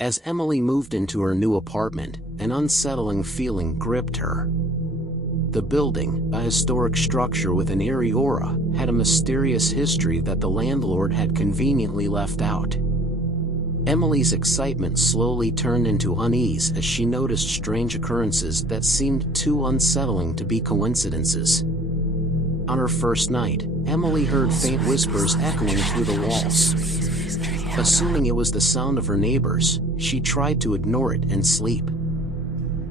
As Emily moved into her new apartment, an unsettling feeling gripped her. The building, a historic structure with an eerie aura, had a mysterious history that the landlord had conveniently left out. Emily's excitement slowly turned into unease as she noticed strange occurrences that seemed too unsettling to be coincidences. On her first night, Emily heard faint whispers echoing through the walls. Assuming it was the sound of her neighbors, she tried to ignore it and sleep.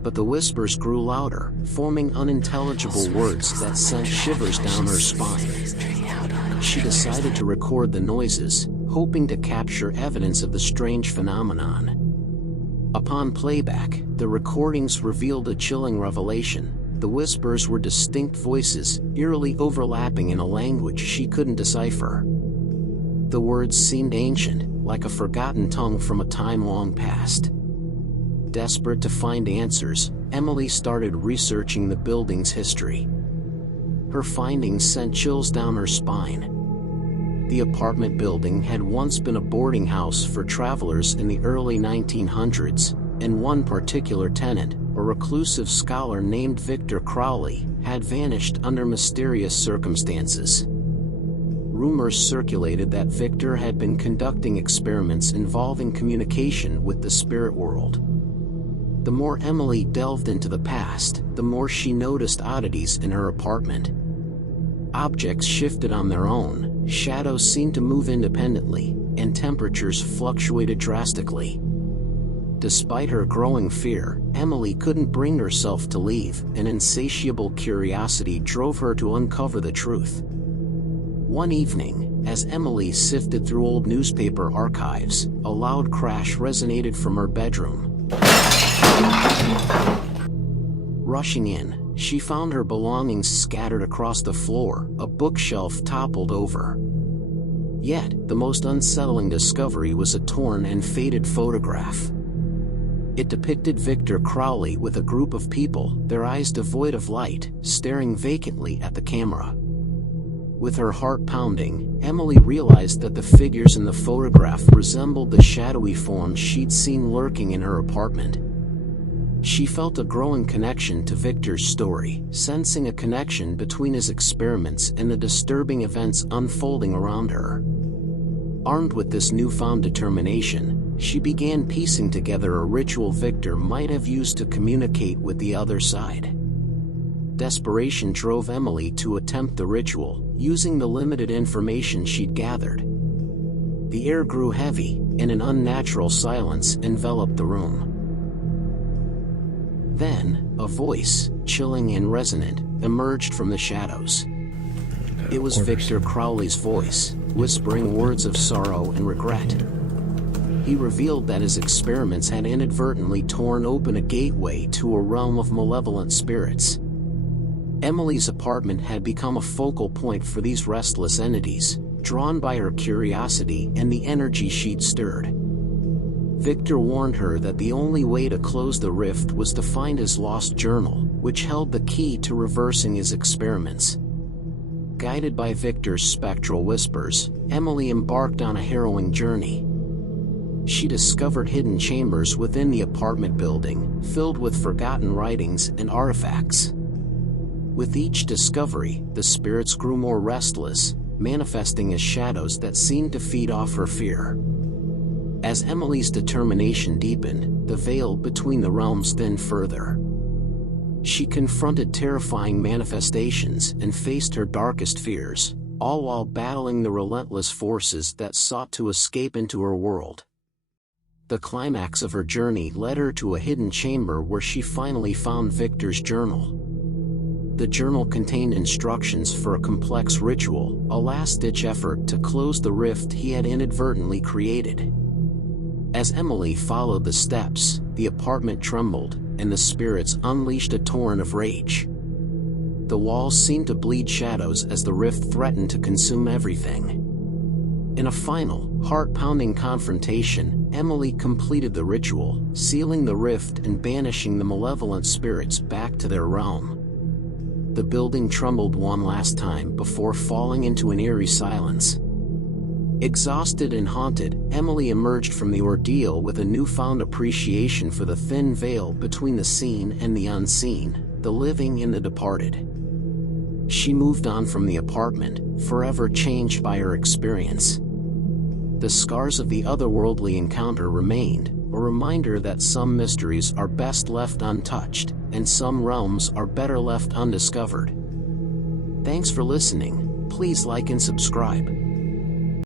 But the whispers grew louder, forming unintelligible words that sent shivers down her spine. She decided to record the noises, hoping to capture evidence of the strange phenomenon. Upon playback, the recordings revealed a chilling revelation. The whispers were distinct voices, eerily overlapping in a language she couldn't decipher. The words seemed ancient, like a forgotten tongue from a time long past. Desperate to find answers, Emily started researching the building's history. Her findings sent chills down her spine. The apartment building had once been a boarding house for travelers in the early 1900s, and one particular tenant, a reclusive scholar named Victor Crowley, had vanished under mysterious circumstances. Rumors circulated that Victor had been conducting experiments involving communication with the spirit world. The more Emily delved into the past, the more she noticed oddities in her apartment. Objects shifted on their own, shadows seemed to move independently, and temperatures fluctuated drastically. Despite her growing fear, Emily couldn't bring herself to leave. An insatiable curiosity drove her to uncover the truth. One evening, as Emily sifted through old newspaper archives, a loud crash resonated from her bedroom. Rushing in, she found her belongings scattered across the floor, a bookshelf toppled over. Yet, the most unsettling discovery was a torn and faded photograph. It depicted Victor Crowley with a group of people, their eyes devoid of light, staring vacantly at the camera. With her heart pounding, Emily realized that the figures in the photograph resembled the shadowy forms she'd seen lurking in her apartment. She felt a growing connection to Victor's story, sensing a connection between his experiments and the disturbing events unfolding around her. Armed with this newfound determination, she began piecing together a ritual Victor might have used to communicate with the other side. Desperation drove Emily to attempt the ritual, using the limited information she'd gathered. The air grew heavy, and an unnatural silence enveloped the room. Then, a voice, chilling and resonant, emerged from the shadows. It was Victor Crowley's voice, whispering words of sorrow and regret. He revealed that his experiments had inadvertently torn open a gateway to a realm of malevolent spirits. Emily's apartment had become a focal point for these restless entities, drawn by her curiosity and the energy she'd stirred. Victor warned her that the only way to close the rift was to find his lost journal, which held the key to reversing his experiments. Guided by Victor's spectral whispers, Emily embarked on a harrowing journey. She discovered hidden chambers within the apartment building, filled with forgotten writings and artifacts. With each discovery, the spirits grew more restless, manifesting as shadows that seemed to feed off her fear. As Emily's determination deepened, the veil between the realms thinned further. She confronted terrifying manifestations and faced her darkest fears, all while battling the relentless forces that sought to escape into her world. The climax of her journey led her to a hidden chamber where she finally found Victor's journal. The journal contained instructions for a complex ritual, a last-ditch effort to close the rift he had inadvertently created. As Emily followed the steps, the apartment trembled, and the spirits unleashed a torrent of rage. The walls seemed to bleed shadows as the rift threatened to consume everything. In a final, heart-pounding confrontation, Emily completed the ritual, sealing the rift and banishing the malevolent spirits back to their realm. The building trembled one last time before falling into an eerie silence. Exhausted and haunted, Emily emerged from the ordeal with a newfound appreciation for the thin veil between the seen and the unseen, the living and the departed. She moved on from the apartment, forever changed by her experience. The scars of the otherworldly encounter remained, a reminder that some mysteries are best left untouched, and some realms are better left undiscovered. Thanks for listening. Please like and subscribe.